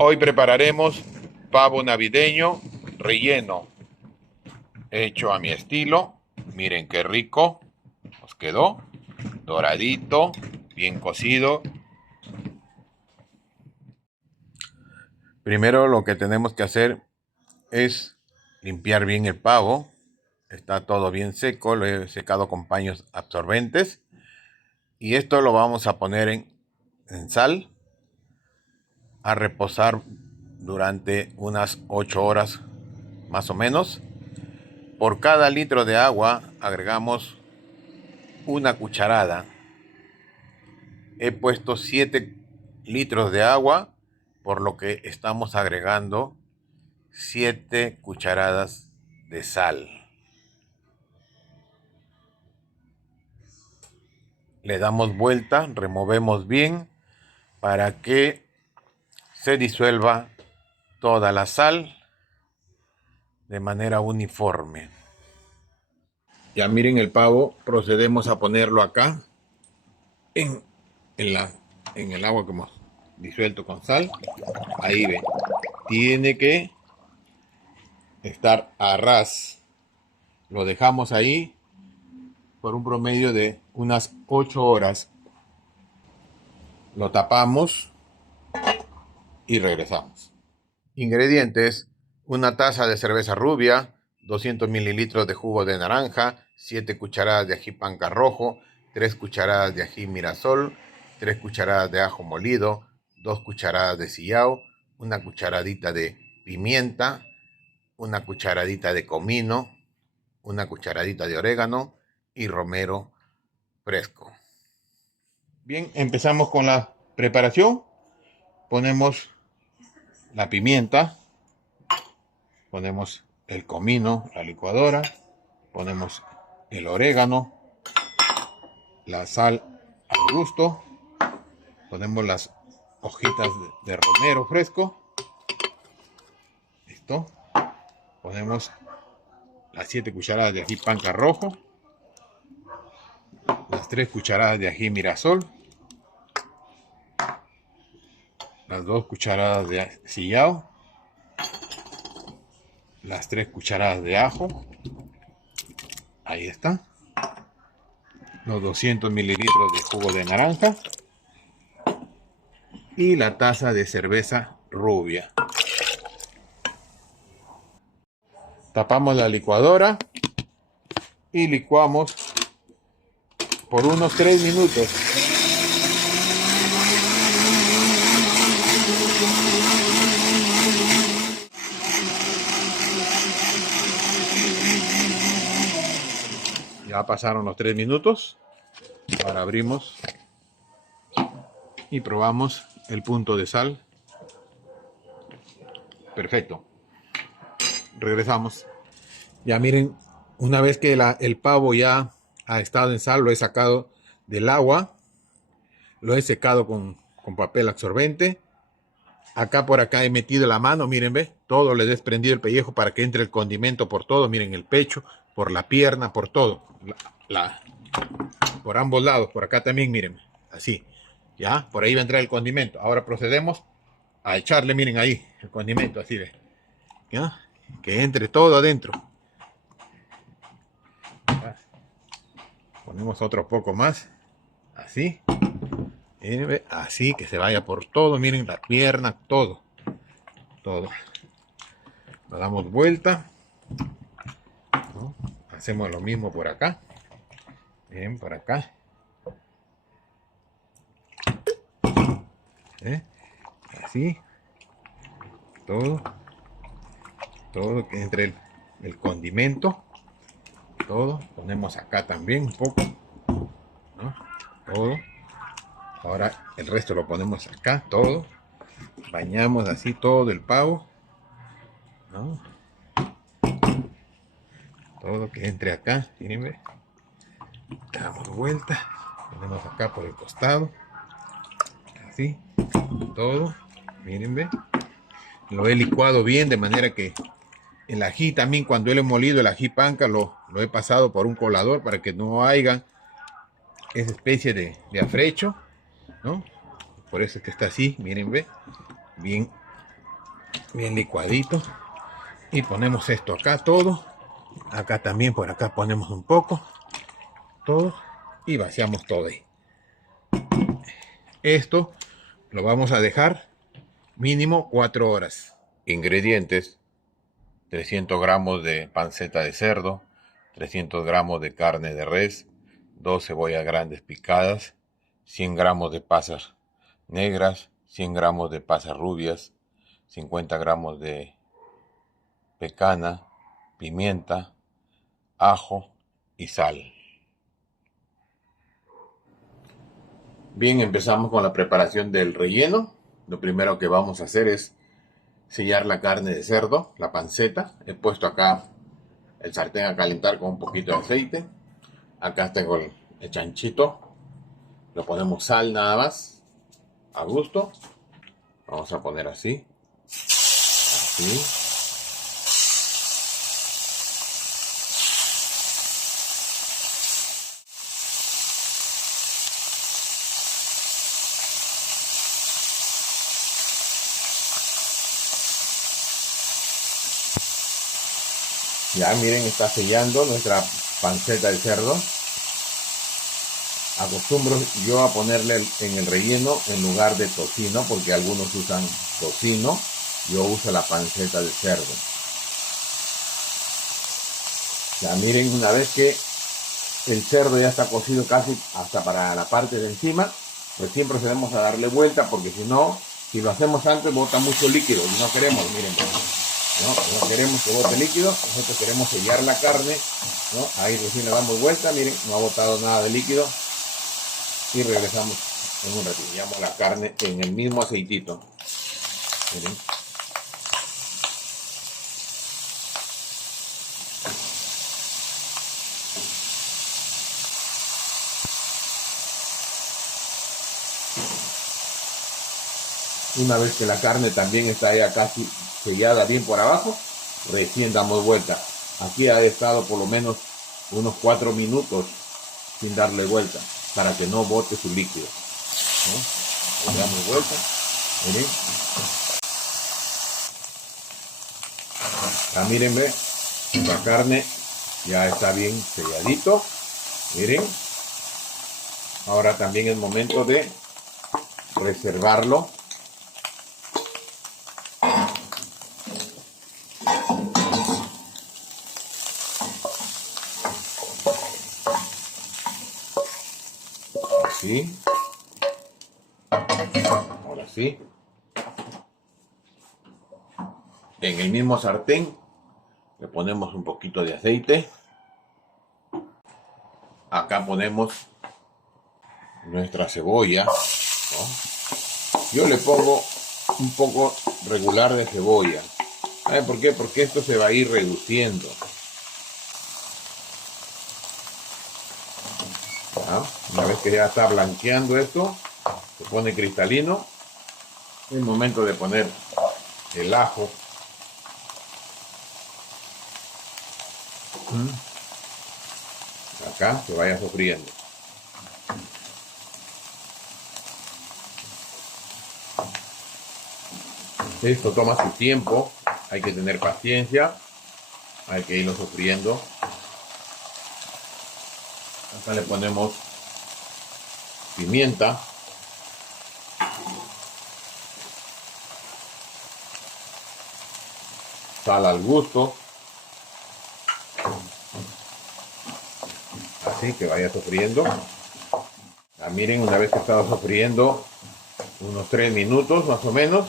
Hoy prepararemos pavo navideño relleno, hecho a mi estilo. Miren qué rico nos quedó, doradito, bien cocido. Primero lo que tenemos que hacer es limpiar bien el pavo. Está todo bien seco, lo he secado con paños absorbentes. Y esto lo vamos a poner en sal a reposar durante unas 8 horas más o menos. Por cada litro de agua agregamos una cucharada. He puesto 7 litros de agua, por lo que estamos agregando 7 cucharadas de sal. Le damos vuelta, removemos bien para que se disuelva toda la sal de manera uniforme. Ya miren el pavo, procedemos a ponerlo acá en el agua que hemos disuelto con sal. Ahí ve, tiene que estar a ras. Lo dejamos ahí por un promedio de unas 8 horas. Lo tapamos y regresamos. Ingredientes: una taza de cerveza rubia, 200 mililitros de jugo de naranja, 7 cucharadas de ají panca rojo, 3 cucharadas de ají mirasol, 3 cucharadas de ajo molido, 2 cucharadas de sillao, una cucharadita de pimienta, una cucharadita de comino, una cucharadita de orégano y romero fresco. Bien, empezamos con la preparación. Ponemos la pimienta, ponemos el comino, la licuadora, ponemos el orégano, la sal al gusto, ponemos las hojitas de romero fresco, listo, ponemos las 7 cucharadas de ají panca rojo, las 3 cucharadas de ají mirasol, las 2 cucharadas de sillao, las 3 cucharadas de ajo, ahí está, los 200 mililitros de jugo de naranja y la taza de cerveza rubia. Tapamos la licuadora y licuamos por unos 3 minutos. Ya pasaron los 3 minutos. Ahora abrimos y probamos el punto de sal. Perfecto. Regresamos. Ya miren, una vez que el pavo ya ha estado en sal, lo he sacado del agua, lo he secado con papel absorbente. Acá por acá he metido la mano, miren, ve, todo le he desprendido el pellejo para que entre el condimento por todo, miren, el pecho, por la pierna, por todo, por ambos lados, por acá también, miren, así, ya, por ahí va a entrar el condimento. Ahora procedemos a echarle, miren ahí, el condimento, así ve, ya, que entre todo adentro. Ya. Ponemos otro poco más, así. Miren, así, que se vaya por todo, miren, la pierna, todo, todo. Lo damos vuelta, ¿no? Hacemos lo mismo por acá, miren, por acá, así, todo, que entre el condimento, todo. Ponemos acá también un poco, ¿no? Todo. Ahora el resto lo ponemos acá, todo. Bañamos así todo el pavo, ¿no? Todo que entre acá, miren, damos vuelta, ponemos acá por el costado, así, todo, miren, ve. Lo he licuado bien, de manera que el ají también, cuando lo he molido, el ají panca, lo he pasado por un colador para que no haya esa especie de afrecho, ¿no? Por eso es que está así, miren, ve, bien bien licuadito. Y ponemos esto acá todo. Acá también, por acá ponemos un poco. Todo. Y vaciamos todo ahí. Esto lo vamos a dejar mínimo 4 horas. Ingredientes: 300 gramos de panceta de cerdo, 300 gramos de carne de res, 2 cebollas grandes picadas, 100 gramos de pasas negras, 100 gramos de pasas rubias, 50 gramos de pecana, pimienta, ajo y sal. Bien, empezamos con la preparación del relleno. Lo primero que vamos a hacer es sellar la carne de cerdo, la panceta. He puesto acá el sartén a calentar con un poquito de aceite. Acá tengo el chanchito. Le ponemos sal nada más, a gusto. Vamos a poner así. Así. Ya miren, está sellando nuestra panceta de cerdo. Acostumbro yo a ponerle en el relleno en lugar de tocino, porque algunos usan tocino. Yo uso la panceta de cerdo. Ya miren, una vez que el cerdo ya está cocido casi hasta para la parte de encima, recién procedemos a darle vuelta, porque si no, si lo hacemos antes bota mucho líquido y no queremos, miren, no queremos que bote líquido. Nosotros queremos sellar la carne, ¿no? Ahí recién le damos vuelta, miren, no ha botado nada de líquido y regresamos en un ratito. Sellamos la carne en el mismo aceitito, miren. Una vez que la carne también está ya casi sellada bien por abajo, recién damos vuelta. Aquí ha estado por lo menos unos 4 minutos sin darle vuelta para que no bote su líquido, ¿no? Le damos vuelta, miren. Ya mírenme, la carne ya está bien selladito, miren. Ahora también es momento de reservarlo. Así. Ahora sí. En el mismo sartén le ponemos un poquito de aceite. Acá ponemos nuestra cebolla, ¿no? Yo le pongo un poco regular de cebolla. ¿Saben por qué? Porque esto se va a ir reduciendo. ¿Ah? Una vez que ya está blanqueando esto, se pone cristalino, es momento de poner el ajo. Acá se vaya sofriendo. Esto toma su tiempo, hay que tener paciencia, hay que irlo sofriendo. Acá le ponemos pimienta, sal al gusto, así que vaya sofriendo. Ya miren, una vez que estaba sofriendo unos 3 minutos más o menos,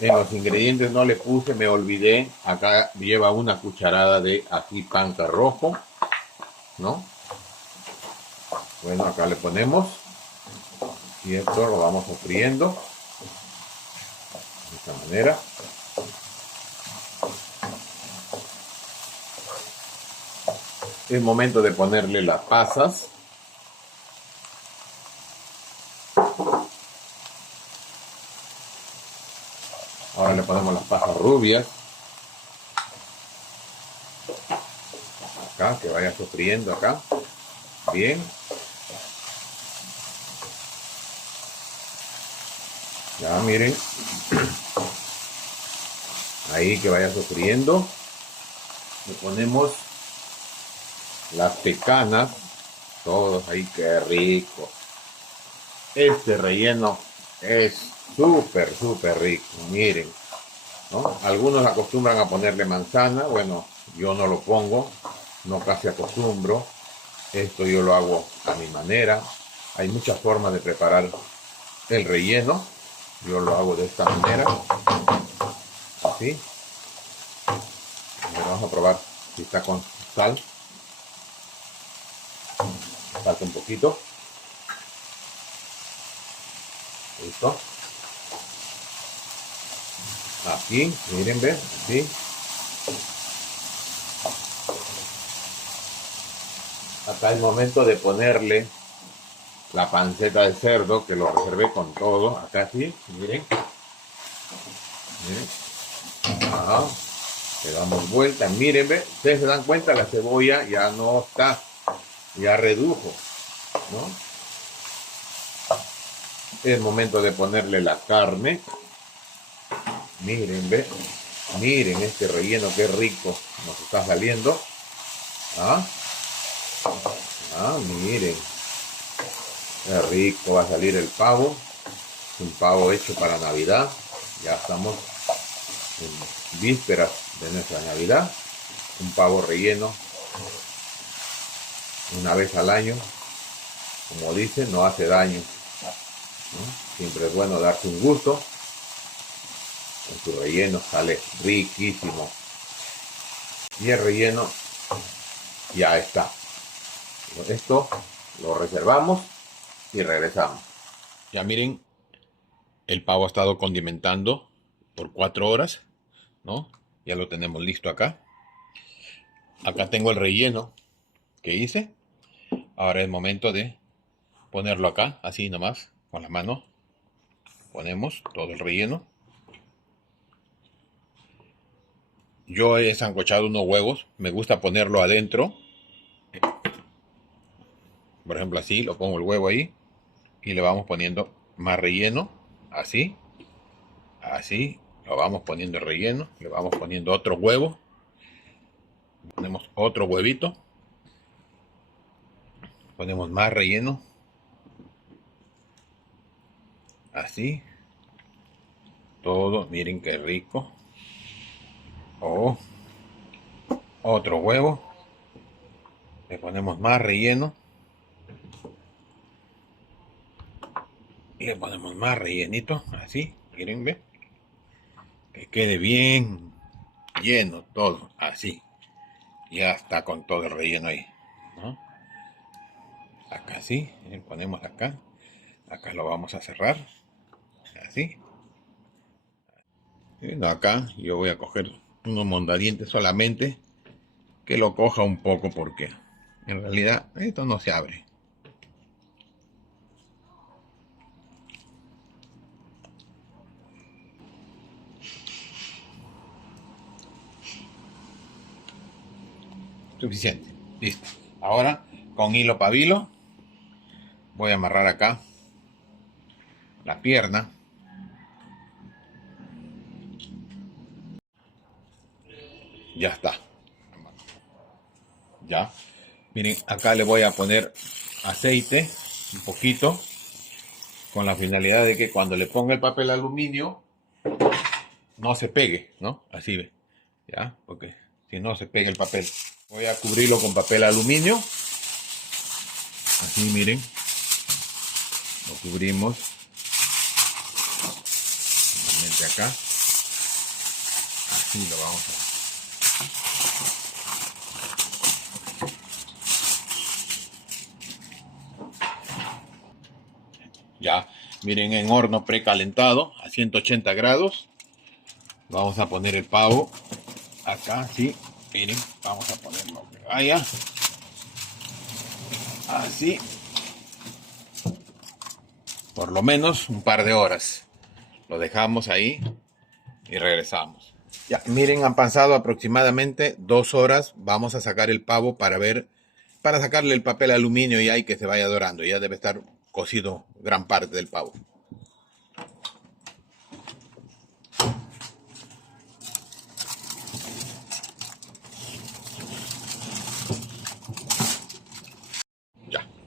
en los ingredientes no le puse, me olvidé, acá lleva una cucharada de ají panca rojo, ¿no? Bueno, acá le ponemos y esto lo vamos sofriendo de esta manera. Es momento de ponerle las pasas. Ahora le ponemos las pasas rubias. Acá, que vaya sofriendo acá. Bien. Ya miren, ahí que vaya sofriendo, le ponemos las pecanas, todos ahí, qué rico. Este relleno es súper rico, miren, ¿no? Algunos acostumbran a ponerle manzana, bueno, yo no lo pongo, no casi acostumbro. Esto yo lo hago a mi manera. Hay muchas formas de preparar el relleno. Yo lo hago de esta manera, así. Ahora vamos a probar si está con sal. Falta un poquito. Listo. Aquí, miren, ven, así. Acá es momento de ponerle la panceta de cerdo, que lo reservé con todo. Acá sí, miren. Miren. Ajá. Le damos vuelta, miren, ¿ve? Ustedes se dan cuenta, la cebolla ya no está, ya redujo, ¿no? Es momento de ponerle la carne. Miren, ¿ve? Miren este relleno, qué rico nos está saliendo. ¿Ah? Ah, miren. Qué rico va a salir el pavo. Un pavo hecho para Navidad. Ya estamos en vísperas de nuestra Navidad. Un pavo relleno una vez al año. Como dicen, no hace daño, ¿no? Siempre es bueno darse un gusto. Con su relleno sale riquísimo. Y el relleno ya está. Esto lo reservamos y regresamos. Ya miren, el pavo ha estado condimentando por 4 horas, ¿no? Ya lo tenemos listo acá. Acá tengo el relleno que hice. Ahora es momento de ponerlo acá, así nomás, con la mano. Ponemos todo el relleno. Yo he sancochado unos huevos, me gusta ponerlo adentro. Por ejemplo, así, lo pongo el huevo ahí y le vamos poniendo más relleno, así, así, lo vamos poniendo el relleno, le vamos poniendo otro huevo, ponemos otro huevito, ponemos más relleno, así, todo, miren qué rico. Oh, otro huevo, le ponemos más relleno y le ponemos más rellenito, así, miren, ve, que quede bien lleno todo, así. Ya está con todo el relleno ahí, ¿no? Acá sí, ponemos acá. Acá lo vamos a cerrar. Así. Bueno, acá yo voy a coger unos mondadientes solamente. Que lo coja un poco porque en realidad esto no se abre. Suficiente. Listo. Ahora con hilo pabilo voy a amarrar acá la pierna. Ya está. Ya. Miren, acá le voy a poner aceite, un poquito, con la finalidad de que cuando le ponga el papel aluminio no se pegue, ¿no? Así ve. Ya, porque si no se pega el papel. Voy a cubrirlo con papel aluminio. Así miren. Lo cubrimos. Nuevamente acá. Así lo vamos a... Ya, miren, en horno precalentado a 180 grados. Vamos a poner el pavo acá, sí. Miren, vamos a ponerlo allá. Así. Por lo menos un par de horas. Lo dejamos ahí y regresamos. Ya, miren, han pasado aproximadamente 2 horas. Vamos a sacar el pavo para ver, para sacarle el papel aluminio y ahí que se vaya dorando. Ya debe estar cocido gran parte del pavo.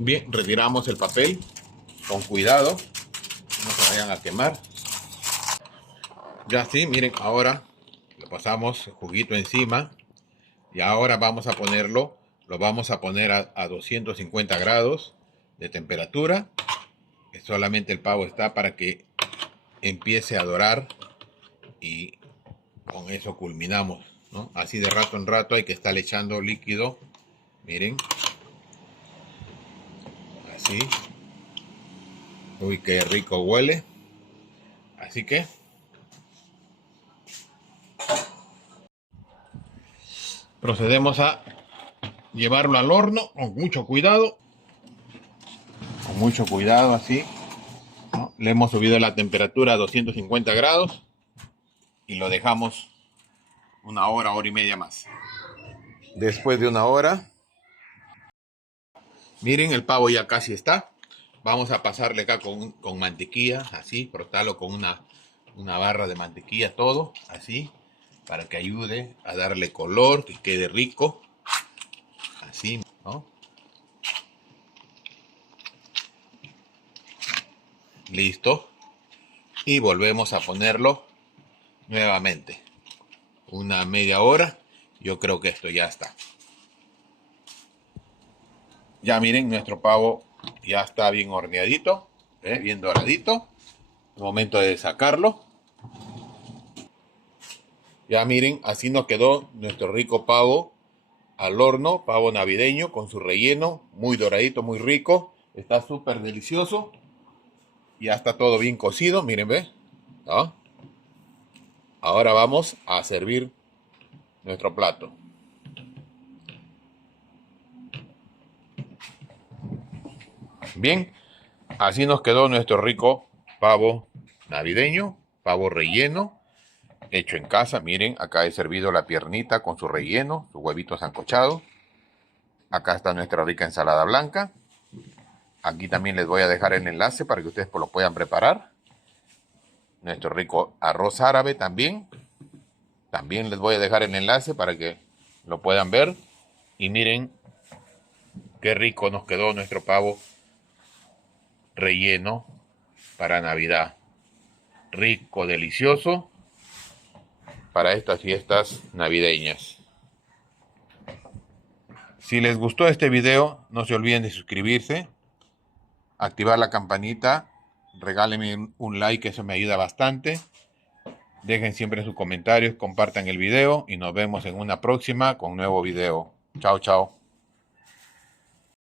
Bien, retiramos el papel con cuidado, no se vayan a quemar. Ya sí, miren, ahora le pasamos el juguito encima y ahora vamos a ponerlo, lo vamos a poner a 250 grados de temperatura. Solamente el pavo está para que empiece a dorar y con eso culminamos, ¿no? Así de rato en rato hay que estar echando líquido, miren, así. Uy, qué rico huele. Así que procedemos a llevarlo al horno con mucho cuidado. Con mucho cuidado así, ¿no? Le hemos subido la temperatura a 250 grados y lo dejamos una hora, hora y media más. Después de una hora, miren, el pavo ya casi está. Vamos a pasarle acá con mantequilla, así, frotarlo con una barra de mantequilla, todo, así, para que ayude a darle color, que quede rico. Así, ¿no? Listo. Y volvemos a ponerlo nuevamente. Una media hora. Yo creo que esto ya está. Ya miren, nuestro pavo ya está bien horneadito, bien doradito. Momento de sacarlo. Ya miren, así nos quedó nuestro rico pavo al horno, pavo navideño con su relleno, muy doradito, muy rico. Está súper delicioso. Ya está todo bien cocido, miren, ¿ve? ¿No? Ahora vamos a servir nuestro plato. Bien, así nos quedó nuestro rico pavo navideño, pavo relleno, hecho en casa. Miren, acá he servido la piernita con su relleno, su huevito sancochado. Acá está nuestra rica ensalada blanca. Aquí también les voy a dejar el enlace para que ustedes lo puedan preparar. Nuestro rico arroz árabe también. También les voy a dejar el enlace para que lo puedan ver. Y miren qué rico nos quedó nuestro pavo relleno para Navidad. Rico, delicioso para estas fiestas navideñas. Si les gustó este video, no se olviden de suscribirse, activar la campanita, regálenme un like, eso me ayuda bastante. Dejen siempre sus comentarios, compartan el video y nos vemos en una próxima con un nuevo video. Chao, chao.